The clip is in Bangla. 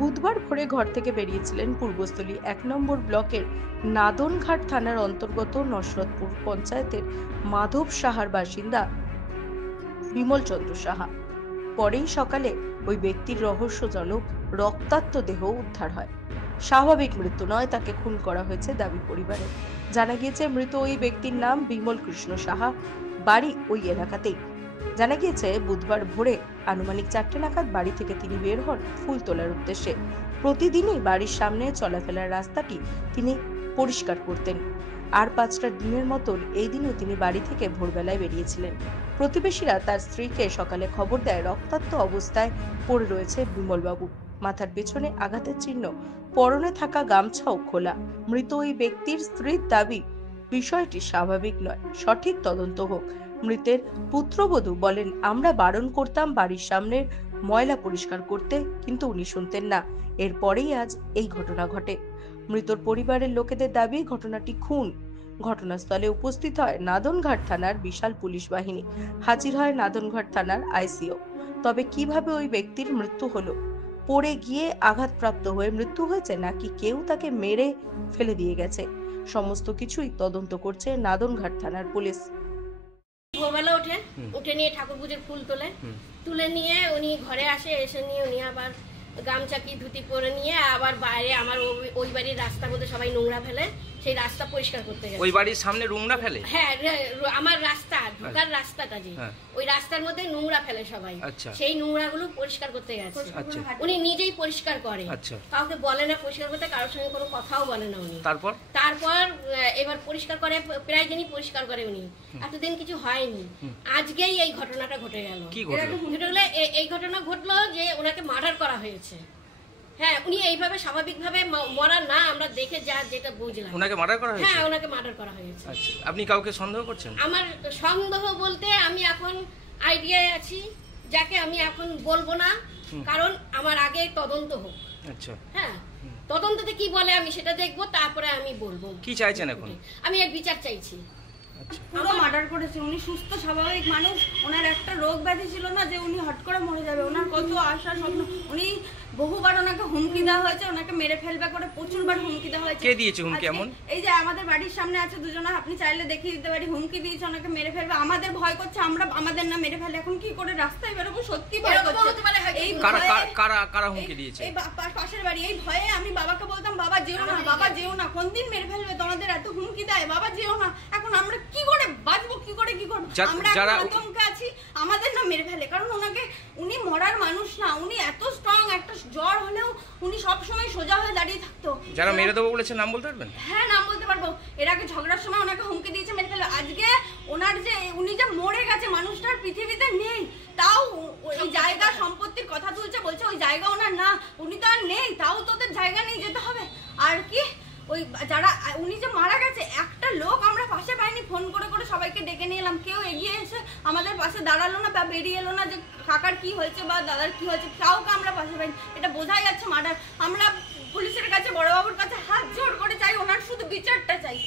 বুধবার ভোরে ঘর থেকে বেরিয়েছিলেন পূর্বস্থলী ১ নম্বর ব্লকের নাদনঘাট থানার অন্তর্গত নসরতপুর পঞ্চায়েতের মাধব সাহার বাসিন্দা বিমল চন্দ্র সাহা। পরেই সকালে ওই ব্যক্তির রহস্যজনক রক্তাক্ত দেহ উদ্ধার হয়। স্বাভাবিক মৃত্যু নয়, তাকে খুন করা হয়েছে দাবি পরিবারের। জানা গিয়েছে মৃত ওই ব্যক্তির নাম বিমল কৃষ্ণ সাহা, বাড়ি ওই এলাকাতেই। জানা গিয়েছে বুধবার ভোরে আনুমানিক 4টে নাগাদ বাড়ি থেকে তিনি বের হন ফুল তোলার উদ্দেশ্যে। প্রতিদিনই বাড়ির সামনে চলাফেরার রাস্তাটি তিনি পরিষ্কার করতেন। আর 5টা দিনের মতন এই দিনও তিনি বাড়ি থেকে ভোরবেলায় বেরিয়েছিলেন। প্রতিবেশীরা তার স্ত্রীকে সকালে খবর দেয় রক্তাক্ত অবস্থায় পড়ে রয়েছে বিমলবাবু। মাথার পেছনে আঘাতের চিহ্ন, পরনে থাকা গামছাও খোলা। মৃত ওই ব্যক্তির স্ত্রীর দাবি বিষয়টি স্বাভাবিক নয়, সঠিক তদন্ত হোক। মৃতের পুত্রবধূ বলেন, আমরা বারণ করতাম বাড়ির সামনের ময়লা পরিষ্কার করতে, কিন্তু উনি শুনতেন না। এরপরেই আজ এই ঘটনা ঘটে। মৃতর পরিবারের লোকেদের দাবি ঘটনাটি খুন। ঘটনাস্থলে উপস্থিত হয় নাদনঘাট থানার বিশাল পুলিশ বাহিনী। হাজির হয় নাদনঘাট থানার আইসিও। তবে কিভাবে ওই ব্যক্তির মৃত্যু হলো? পড়ে গিয়ে আঘাতপ্রাপ্ত হয়ে মৃত্যু হয়েছে, নাকি কেউ তাকে মেরে ফেলে দিয়ে গেছে? সমস্ত কিছুই তদন্ত করছে নাদনঘাট থানার পুলিশ। ভোরবেলা উঠে নিয়ে ঠাকুর পুজোর ফুল তুলে নিয়ে উনি ঘরে আসে, এসে নিয়ে উনি আবার গামছা কি ধুতি পরে নিয়ে আবার বাইরে আমার ওই বাড়ির রাস্তার মধ্যে সবাই নোংরা ফেলে, সেই রাস্তা পরিষ্কার করতে গেছে। ওই বাড়ির সামনে নোংরা ফেলে? হ্যাঁ, আমার রাস্তা ঢোকার রাস্তাটা যে ওই রাস্তার মধ্যে নোংরা ফেলে সবাই, সেই নোংরাগুলো পরিষ্কার করতে গেছে। উনি নিজেই পরিষ্কার করে, কাউকে বলে না পরিষ্কার করতে, কারোর সঙ্গে কোনো কথাও বলে না উনি। তারপর এবার পরিষ্কার করে, প্রায় দিনই পরিষ্কার করে উনি। এতদিন কিছু হয়নি, আজকেই এই ঘটনাটা ঘটে গেল। এই ঘটনা ঘটলো যে ওনাকে মার্ডার করা হয়েছে। হ্যাঁ, উনি এইভাবে স্বাভাবিকভাবে মরা না, আমরা দেখে যেটা বুঝলাম। ওনাকে মার্ডার করা হয়েছে? হ্যাঁ, ওনাকে মার্ডার করা হয়েছে। আচ্ছা, আপনি কাউকে সন্দেহ করছেন? আমার সন্দেহ বলতে আমি এখন আইডিয়ায় আছি, যাকে আমি এখন বলবো না, কারণ আমার আগে তদন্ত হোক। আচ্ছা, হ্যাঁ, তদন্ততে কি বলে আমি সেটা দেখবো, তারপরে আমি বলবো। কি চাইছেন এখন? আমি এর বিচার চাইছি। পুরো মার্ডার করেছে। উনি সুস্থ স্বাভাবিক মানুষ, ওনার একটা রোগ ব্যাধি ছিল না যে উনি হট করে মরে যাবে। ওনার কত আশা স্বপ্ন। উনি বহুবার ওনাকে হুমকি দেওয়া হয়েছে, ওনাকে মেরে ফেলবে করে প্রচুরবার হুমকি দেওয়া হয়েছে। কে দিয়েছে হুমকি? এমন এই যে আমাদের বাড়ির সামনে আছে দুজনা, আপনি চাইলে দেখিয়ে দিতে পারি, হুমকি দিয়েছে ওনাকে মেরে ফেলবে। আমাদের ভয় করছে, আমরা আমাদের না মেরে ফেলে এখন কি করে রাস্তায় বেরোবো, সত্যি ভয় করছে। এই কারা হুমকি দিয়েছে? এই পাশের বাড়ি। এই ভয়ে আমি বাবাকে বলতাম, বাবা যেও না, বাবা যেও না, কোন দিন মেরে ফেলবে, তোমাদের এত হুমকি দেয়, বাবা যেও না। এখন আমরা কি করে বাঁচবো, কি করে কি করবো? আমরা আতঙ্কে আছি, আমাদের না মেরে ফেলে। কারণ উনি মরার মানুষ না, উনি এত স্ট্রং, একটা জ্বর হলেও উনি সবসময় সোজা হয়ে দাঁড়িয়ে থাকতো। যারা মেরে দেবো বলেছে নাম বলতে পারবেন? হ্যাঁ, নাম বলতে পারবো। এর আগে ঝগড়ার সময় ওনাকে হুমকি দিয়েছে মেরে ফেলবে। আজকে উনি যে মরে গেছে, মানুষটার পৃথিবীতে নেই, তাও ওই জায়গা সম্পত্তির কথা তুলছে, বলছে ওই জায়গা ওনার না, উনি তো আর নেই, তাও তোদের জায়গা নিয়ে যেতে হবে। আর কি ওই যারা উনি যে মারা গেছে, একটা লোক আমরা পাশে পাইনি। ফোন করে করে সবাইকে ডেকে নিয়ে এলাম, কেউ এগিয়ে এসে আমাদের পাশে দাঁড়ালো না বা বেরিয়ে এলো না যে কাকার কি হয়েছে বা দাদার কি হয়েছে, কাউকে আমরা পাশে পাইনি। এটা বোঝাই যাচ্ছে মার্ডার। আমরা পুলিশের কাছে, বড়বাবুর কাছে হাত জোড় করে চাই, ওনার শুধু বিচারটা চাই।